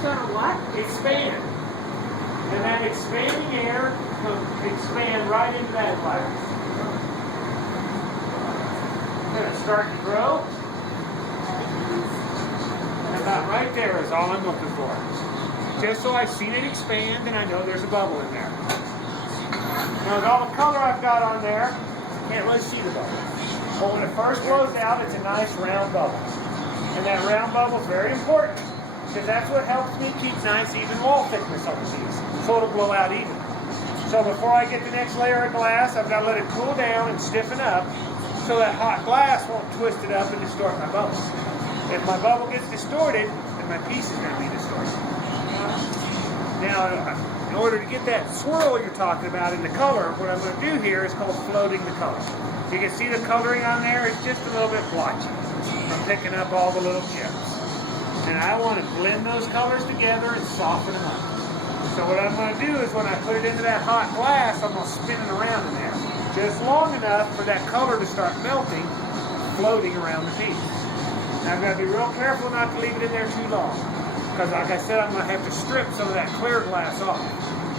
gonna what? Expand. And that expanding air will expand right into that glass. Then it's starting to grow. And about right there is all I'm looking for. Just so I've seen it expand and I know there's a bubble in there. Now with all the color I've got on there, you can't really see the bubble. But when it first blows out, it's a nice round bubble. And that round bubble is very important because that's what helps me keep nice even wall thickness on the piece. So it'll blow out even. So before I get the next layer of glass, I've got to let it cool down and stiffen up so that hot glass won't twist it up and distort my bubble. If my bubble gets distorted, then my piece is going to be distorted. Now, in order to get that swirl you're talking about in the color, what I'm going to do here is called floating the color. So you can see the coloring on there is just a little bit blotchy from picking up all the little chips. And I want to blend those colors together and soften them up. So what I'm going to do is when I put it into that hot glass, I'm going to spin it around in there. Just long enough for that color to start melting, floating around the piece. Now I've got to be real careful not to leave it in there too long. Because like I said, I'm going to have to strip some of that clear glass off.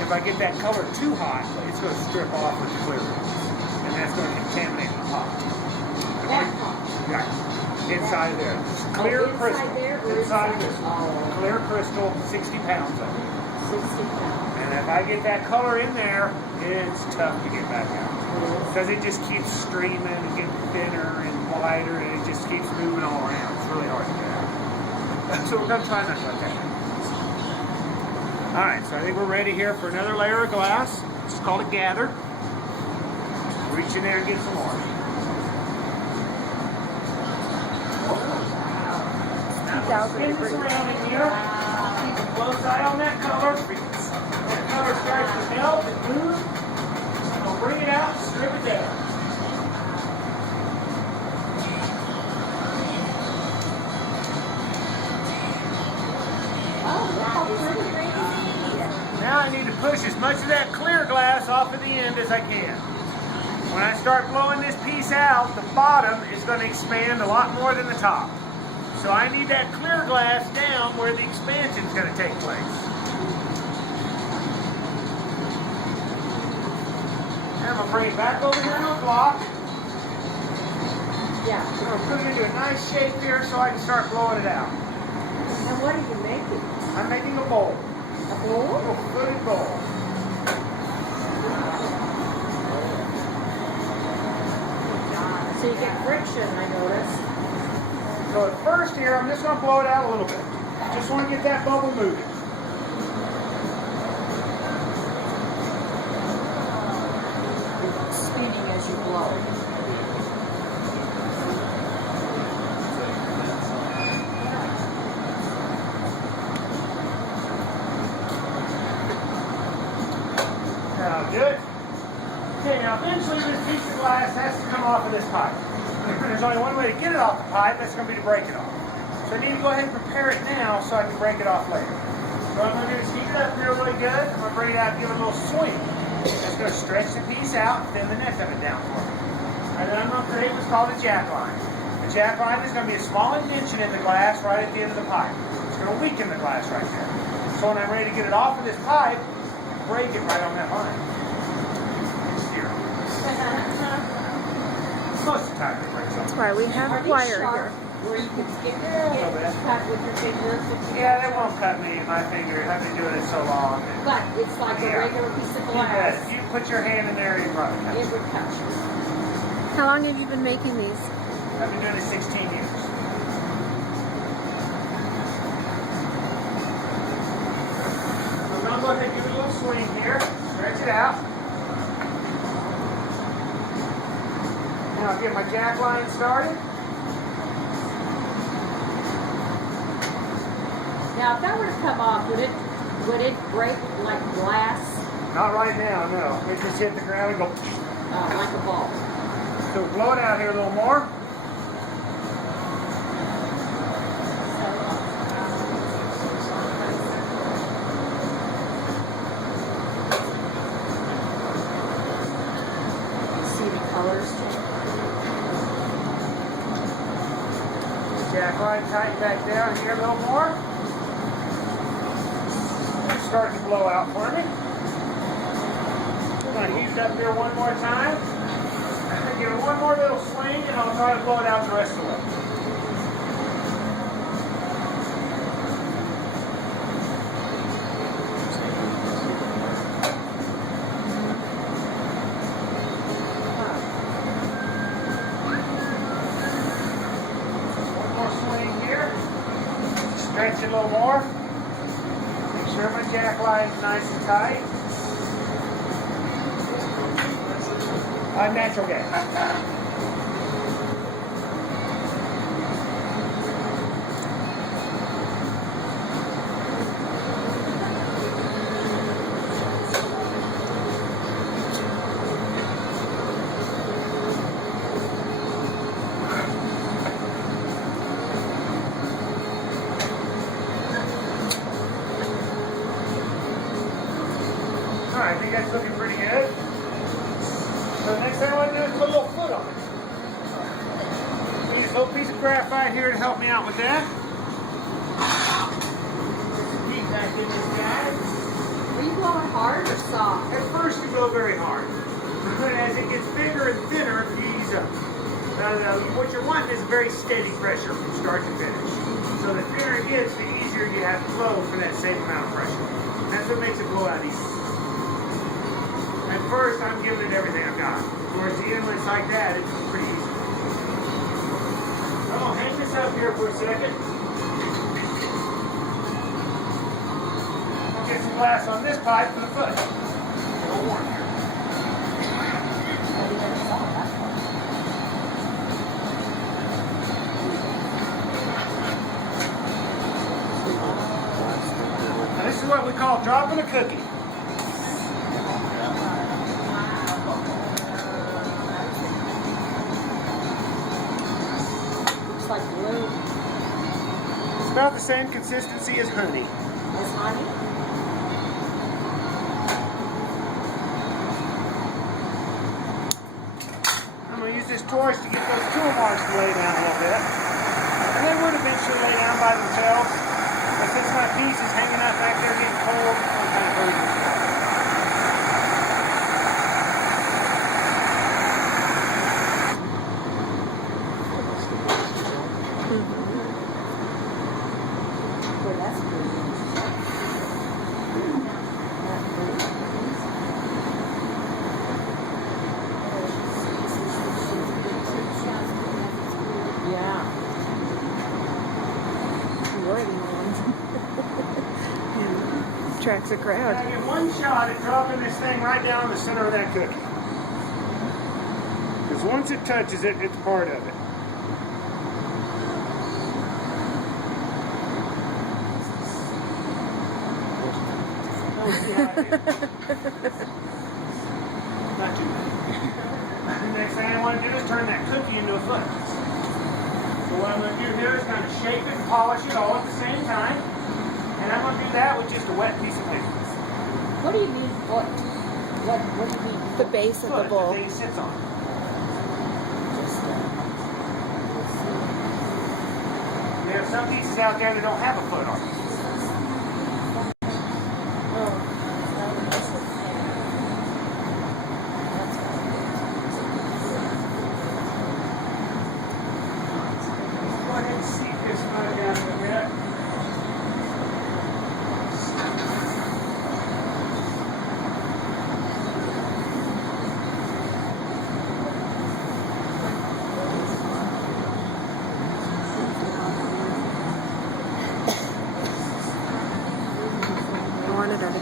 If I get that color too hot, it's going to strip off with the clear glass. And that's going to contaminate the pot. That pot? Yeah. Inside of there. Clear crystal. Inside of this. Clear crystal, 60 pounds of it. 60 pounds. And if I get that color in there, it's tough to get back out. Because it just keeps streaming and getting thinner and wider, and it just keeps moving all around. It's really hard to get out. So we're going to try not to let that happen. Alright, so I think we're ready here for another layer of glass. It's called a gather. Reach in there and get some more. Now, spin this around in here. Keep a close eye on that color. That color starts to melt and move. We'll bring it out and strip it down. Now I need to push as much of that clear glass off of the end as I can. When I start blowing this piece out, the bottom is going to expand a lot more than the top. So I need that clear glass down where the expansion is going to take place. And I'm going to bring it back over here to a block. Yeah. I'm going to put it into a nice shape here so I can start blowing it out. And what are you making? I'm making a bowl. A bowl? A fluted bowl. So you get friction, I notice. So at first here, I'm just going to blow it out a little bit. Just want to get that bubble moving. Spinning as you blow. Now, good. Okay, now eventually this piece of glass has to come off of this pipe. There's only one way to get it off the pipe, that's going to be to break it off. So I need to go ahead and prepare it now so I can break it off later. So what I'm going to do is heat it up here really good. I'm going to bring it out and give it a little swing. That's going to stretch the piece out and thin the neck of it down for me. And then I'm going to create what's called a jack line. The jack line is going to be a small indention in the glass right at the end of the pipe. It's going to weaken the glass right there. So when I'm ready to get it off of this pipe, break it right on that line. Most of the time it breaks off. That's why we have a wire here. Where you can stick it, cut with your fingers. Yeah, they won't cut me in my finger. I've been doing it so long. But it's like a regular piece of glass. If you put your hand in there, you probably cut It would cut you. How long have you been making these? I've been doing it 16 years. So I'm going to go ahead and give it a little swing here. Stretch it out. Now I'll get my jack line started. Now, if that were to come off, would it break like glass? Not right now, no. It just hit the ground and go. Like a ball. So blow it out here a little more. See the colors? Jack line tighten back down here a little more. starting to blow out for me. I'm going to heat it up here one more time. I'm going to give it one more little swing, and I'll try to blow it out the rest of the way. Stretch it a little more. Make sure my jack line's nice and tight. Natural gas. I think that's looking pretty good. So the next thing I want to do is put a little foot on it. Use a little piece of graphite here to help me out with that. Heat back in this guy. Are you blowing hard or soft? At first you blow very hard. But as it gets bigger and thinner, you ease up. What you're wanting is a very steady pressure from start to finish. So the thinner it gets, the easier you have to blow for that same amount of pressure. That's what makes it blow out easy. At first, I'm giving it everything I've got. Towards the end, when it's like that, it's pretty easy. So I'll hang this up here for a second. I'll get some glass on this pipe for the foot. A little warm here. Now, this is what we call dropping a cookie. Like glue. It's about the same consistency as honey. As honey? I'm going to use this torch to get those tool marks to lay down a little bit. And they would eventually lay down by themselves. But since my piece is hanging out back there getting cold, I'm kind of burning it. Attracts a crowd. I get one shot at dropping this thing right down in the center of that cookie. Because once it touches it, it's part of it. Oh, see how I do? Not too bad. The next thing I want to do is turn that cookie into a foot. So what I'm going to do here is kind of shape it and polish it all at the same time. And I'm going to do that with just a wet piece of paper. What do you mean foot? What do you mean? The base of the bowl. The thing sits on. There are some pieces out there that don't have a foot on it. Go ahead and seat this foot down a bit.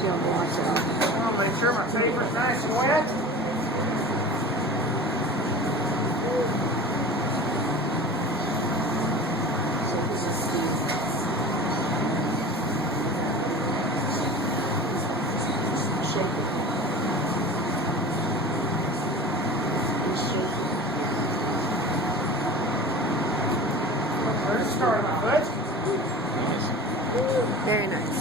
I'll make sure my paper's nice and wet. There's the start of my foot. Very nice.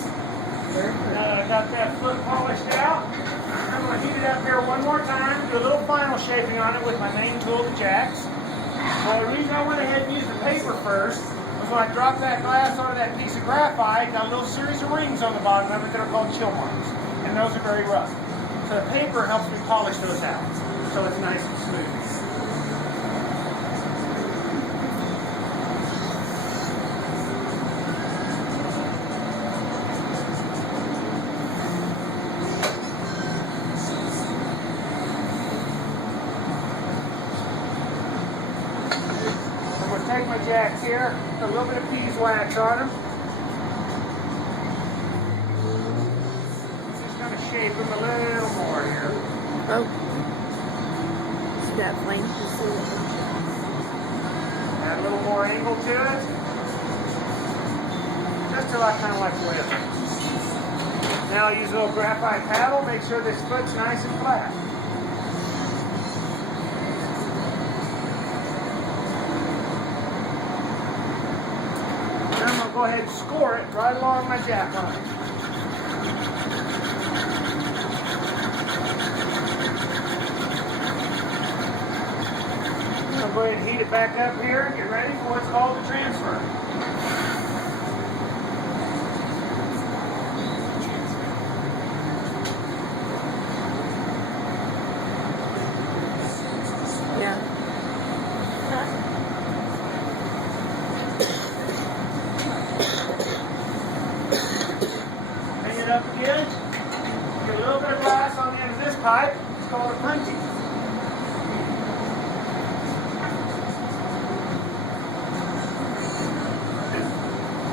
Now that I got that foot polished out, I'm going to heat it up here one more time, do a little final shaping on it with my main tool, the jacks. So the reason I went ahead and used the paper first was So I drop that glass onto that piece of graphite, got a little series of rings on the bottom of it that are called chill marks. And those are very rough. So the paper helps me polish those out. So it's nice and smooth. I'm going to take my jacks here, put a little bit of beeswax on them. Just going to shape them a little more here. Oh. See that flame? Add a little more angle to it. Just till I kind of like the way it looks. Now I'll use a little graphite paddle, make sure this foot's nice and flat. Then I'm going to go ahead and score it right along my jack line. I'll go ahead and heat it back up here and get ready for what's called the transfer. Yeah. Hang it up again. Get a little bit of glass on the end of this pipe. It's called a punty.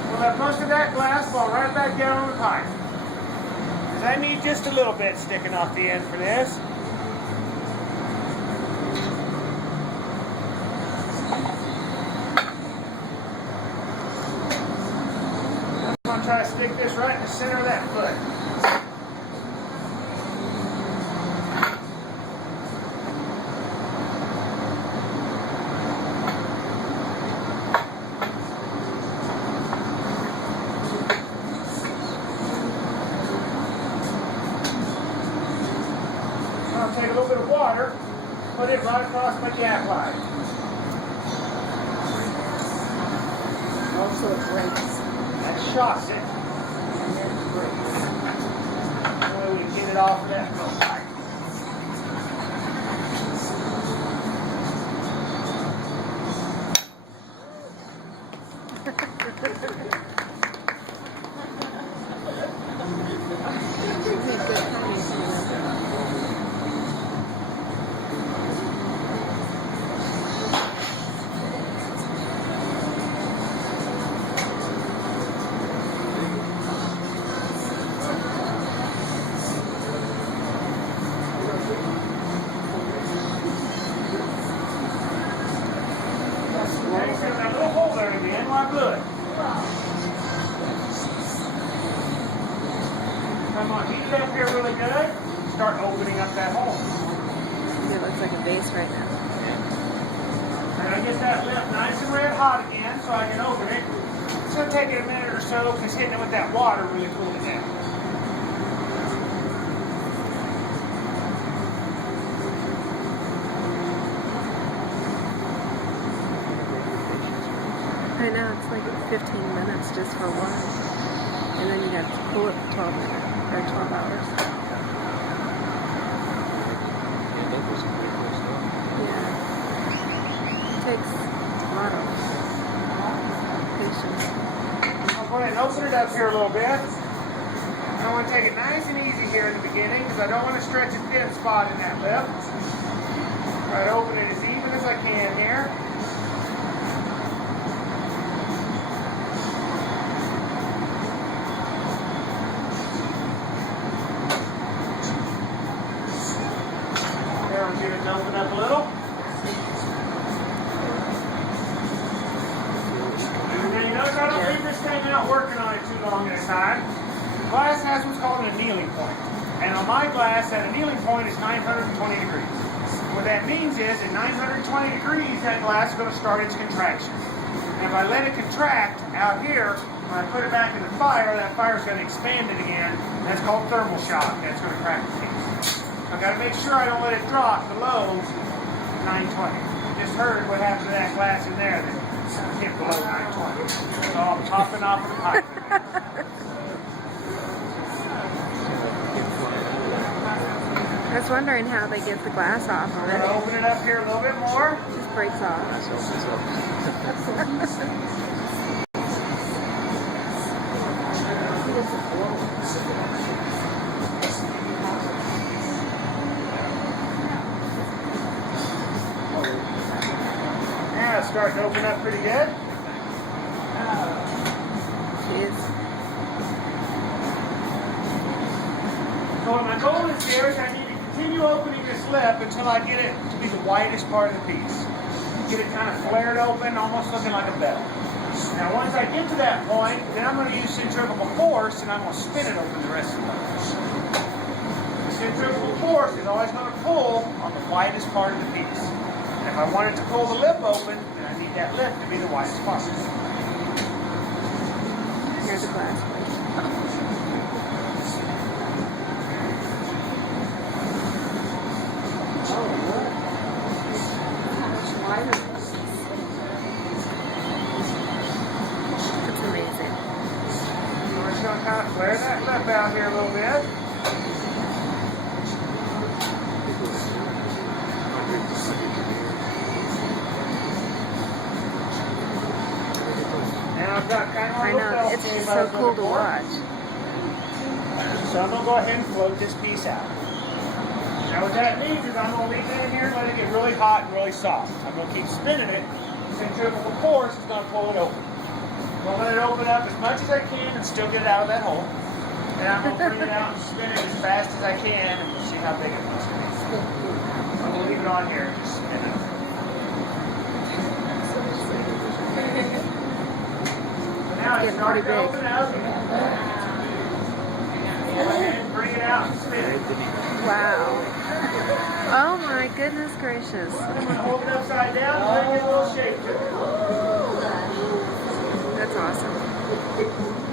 We'll let most of that glass fall right back down on the pipe. Because I need just a little bit sticking off the end for this. I'm going to try to stick this right in the center of that foot. I'll take a little bit of water, put it right across my jack line. Also it breaks. That shocks it. And then it breaks. That way we can get it off of that little pipe. Okay, so that little hole there again, we're good. I'm going to heat it up here really good. Start opening up that hole. It looks like a vase right now. And I get that lip nice and red hot again so I can open it. It's going to take it a minute or so because hitting it with that water really cooled it down. Right now it's like 15 minutes just for one. And then you got to cool it for 12 hours. Yeah. It takes a lot of patience. I'll go ahead and open it up here a little bit. I want to take it nice and easy here in the beginning because I don't want to stretch a thin spot in that lip. Try to open it as even as I can here. Get it to open up a little. And you notice I don't leave this thing out working on it too long at a time. The glass has what's called an annealing point. And on my glass, that annealing point is 920 degrees. What that means is at 920 degrees, that glass is going to start its contraction. And if I let it contract out here, when I put it back in the fire, that fire is going to expand it again. That's called thermal shock. That's going to crack the piece. I've got to make sure I don't let it drop below 920. Just heard what happened to that glass in there that Can't blow 920. So I'm popping off of the pipe. I was wondering how they get the glass off I'm on going to it. open it up here a little bit more. It just breaks off. Yeah, it's starting to open up pretty good. Jeez. So what my goal is here is I need to continue opening this lip until I get it to be the widest part of the piece. Get it kind of flared open, almost looking like a bell. Now once I get to that point, then I'm going to use centrifugal force and I'm going to spin it open the rest of the way. The centrifugal force is always going to pull on the widest part of the piece. And if I want it to pull the lip open, then I need that lip to be the widest part. Here's a glass plate. That's amazing. So we're just going to kind of flare that lip out here a little bit. And I've got kind of I a little know, belt it's shape just I so was cool looking to for. watch. So I'm going to go ahead and float this piece out. Now what that means is I'm going to leave it in here and let it get really hot and really soft. I'm going to keep spinning it. Centrifugal force is going to pull it open. I'm going to let it open up as much as I can and still get it out of that hole. And I'm going to bring it out and spin it as fast as I can and we'll see how big it looks. I'm going to leave it on here and just spin it. So now it's Getting starting pretty to big. open up. Go ahead and bring it out and spin it. Wow. Oh my goodness gracious. I'm going to hold it upside down and let it get a little shape to it. That's awesome.